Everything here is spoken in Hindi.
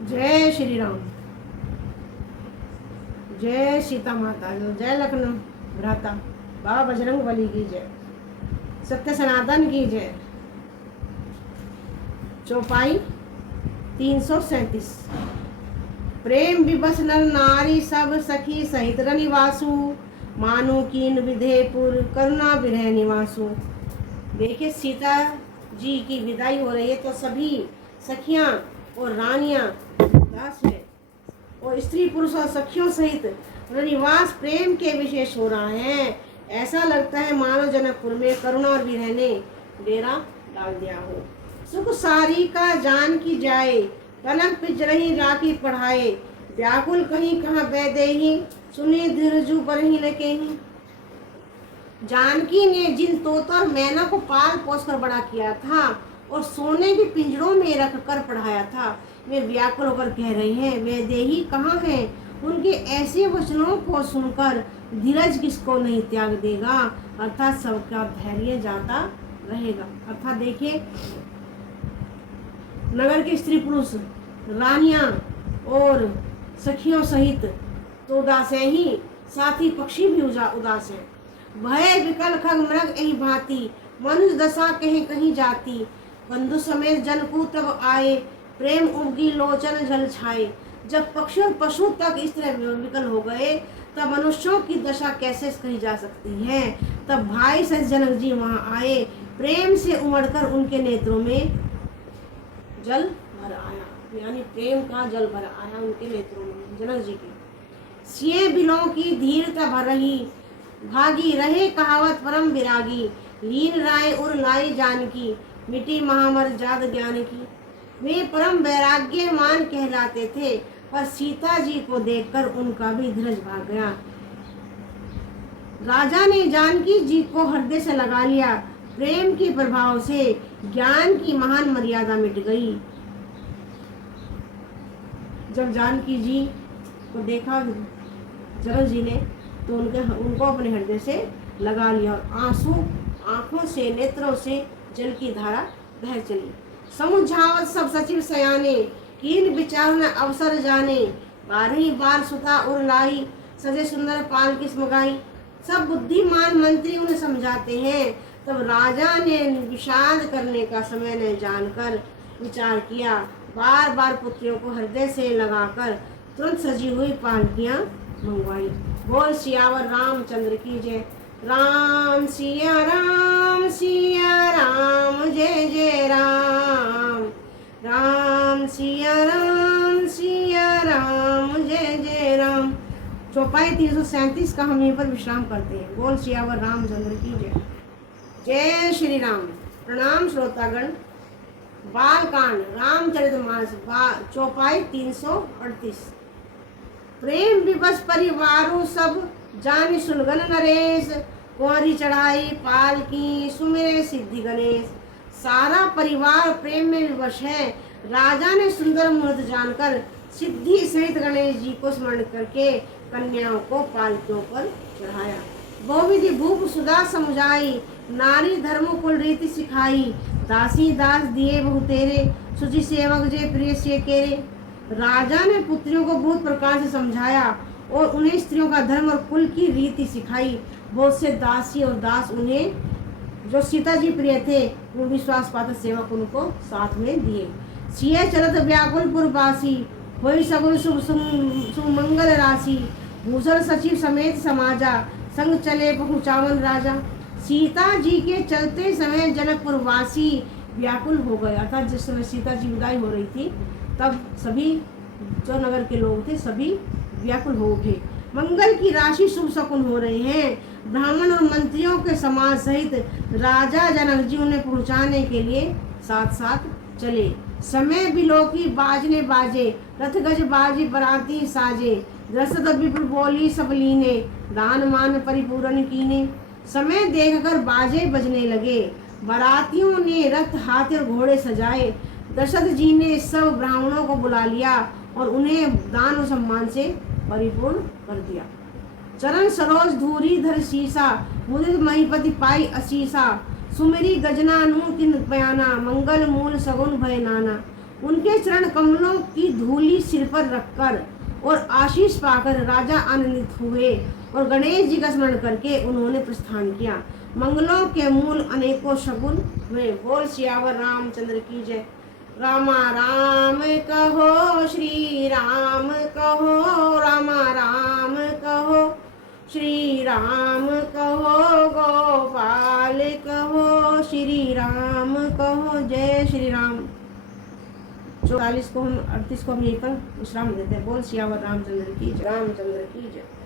जय श्री राम। जय सीता माता, जय लखनऊ भ्राता, बाबा बजरंग बली की जय, सत्य सनातन की जय। चौपाई 337। प्रेम विवश नर नारी सब सखी सहित रनिवासु, मानो कीन विधेयपुर करुणा विरह निवासु। देखिए सीता जी की विदाई हो रही है तो सभी सखियां और रानियां दास में और स्त्री पुरुष और सखियों सहित रनिवास प्रेम के विशेष हो रहा है। ऐसा लगता है मानो जनकपुर में करुणा और विरह ने डेरा डाल दिया हो। सुख सारी का जान की जाए, पलक पिजरही राखी पढ़ाए, व्याकुल कहीं कहाँ वैदेही, सुनी धीरजू पर ही न कहीं। जानकी ने जिन तोता और मैना को पाल पोस कर बड़ा किया था और सोने के पिंजरों में रख कर पढ़ाया था, वे व्याकुल होकर कह रही हैं वैदेही कहाँ हैं। उनके ऐसे वचनों को सुनकर धीरज किसको नहीं त्याग देगा, अर्थात सबका धैर्य जाता रहेगा। अर्थात देखिए नगर के स्त्री पुरुष रानियां और सखियों सहित तो उदास है ही, साथ ही पक्षी भी उदास है। भय विकल खग मृग यही भांति, मनुष्य दशा कहीं कहीं जाती, बंधु समेत जलकू तब आए, प्रेम उमगी लोचन जल छाए। जब पक्षी और पशु तक इस तरह विकल हो गए तब मनुष्यों की दशा कैसे कही जा सकती है। तब भाई सहित जनक जी वहां आए, प्रेम से उमड़कर उनके नेत्रों में जल भर आया, यानी प्रेम का जल भर आया उनके नेत्रों में जनक जी के। सिए बिलों की धीरता भर रही, भागी रहे कहावत परम विरागी, लीन राय उर लाई जानकी, मिटी महामर जाद ज्ञान की। वे परम वैराग्यमान कहलाते थे, पर सीता जी को देखकर उनका भी धीरज भाग गया। राजा ने जानकी जी को हृदय से लगा लिया, प्रेम के प्रभाव से ज्ञान की महान मर्यादा मिट गई। जब जानकी जी को देखा जनक जी ने तो उनको अपने हृदय से लगा लिया और आंसू आंखों से नेत्रों से जल की धारा बह चली। समुझावत सब सचिव सयाने, कीन विचार न अवसर जाने, 12 बार सुता उर लाई, सजे सुंदर पाल किस मगाई। सब बुद्धिमान मंत्री उन्हें समझाते हैं, तब राजा ने विषाद करने का समय न जानकर विचार किया, बार बार पुत्रियों को हृदय से लगाकर तुरंत सजी हुई पालकियां मंगवाई। बोल सियावर रामचंद्र की जय। राम सिया राम जय जय राम, राम सिया राम जय जय राम। चौपाई 337 का हम यहीं पर विश्राम करते हैं। बोल सियावर रामचंद्र की जय। जय श्री राम। प्रणाम श्रोतागण। बालकांड रामचरितमानस चौपाई 338। प्रेम विवश परिवारों सब जान सुलगन नरेश, कुंवरी चढ़ाई पाल की सुमिरे सिद्धि गणेश। सारा परिवार प्रेम में विवश है। राजा ने सुंदर मुहूर्त जानकर सिद्धि सहित गणेश जी को स्मरण करके कन्याओं को पालकियों पर चढ़ाया। बहुविधि भूप सुधा समुझाई, नारी धर्म कुल रीति सिखाई। दासी दास दिए बहु तेरे, सुचि सेवक जे प्रिय से केरे। राजा ने पुत्रियों को बहुत प्रकार से समझाया और उन्हें स्त्रियों का धर्म और कुल की रीति सिखाई। बहुत से दासी और दास उन्हें जो सीता जी प्रिय थे वो विश्वास पात्र सेवक उनको साथ में दिए। सिए चलत व्याकुलपुर बासी, होई सगुन सुमंगल राशि। भूषण सचिव समेत समाजा, संग चले पहुँचावन राजा। सीता जी के चलते समय जनकपुर वासी व्याकुल हो गए। अर्थात जिस समय सीता जी विदाई हो रही थी तब सभी जो नगर के लोग थे सभी व्याकुल हो उठे। मंगल की राशि शुभ शकुन हो रहे हैं। ब्राह्मण और मंत्रियों के समाज सहित राजा जनक जी उन्हें पहुंचाने के लिए साथ साथ चले। समय बिलोकी बाजने बाजे, रथ गज बाजी बराती साजे। रसद विप्र बोली सब लीने, दान मान परिपूर्ण कीने। समय देखकर बाजे बजने लगे, बारातियों ने रथ हाथी और घोड़े सजाए। दशरथ जी ने सब ब्राह्मणों को बुला लिया और उन्हें दान और सम्मान से परिपूर्ण कर दिया। चरण सरोज धूरी धर शीसा, मुदित महीपति पाई असीसा। सुमेरी गजना नु किन बयाना, मंगल मूल सगुन भय नाना। उनके चरण कमलों की धूली सिर पर रखकर और आशीष पाकर राजा आनंदित हुए और गणेश जी का स्मरण करके उन्होंने प्रस्थान किया। मंगलों के मूल अनेकों शगुन हुए। बोल सियावर रामचंद्र की जय। रामा राम कहो श्री राम कहो, रामा राम कहो श्री राम कहो, गोपाल कहो श्री राम कहो। जय श्री राम। 44 को हम 38 को हम यहीं पर विश्राम देते हैं। बोल सियावर रामचंद्र की जय। रामचंद्र की जय।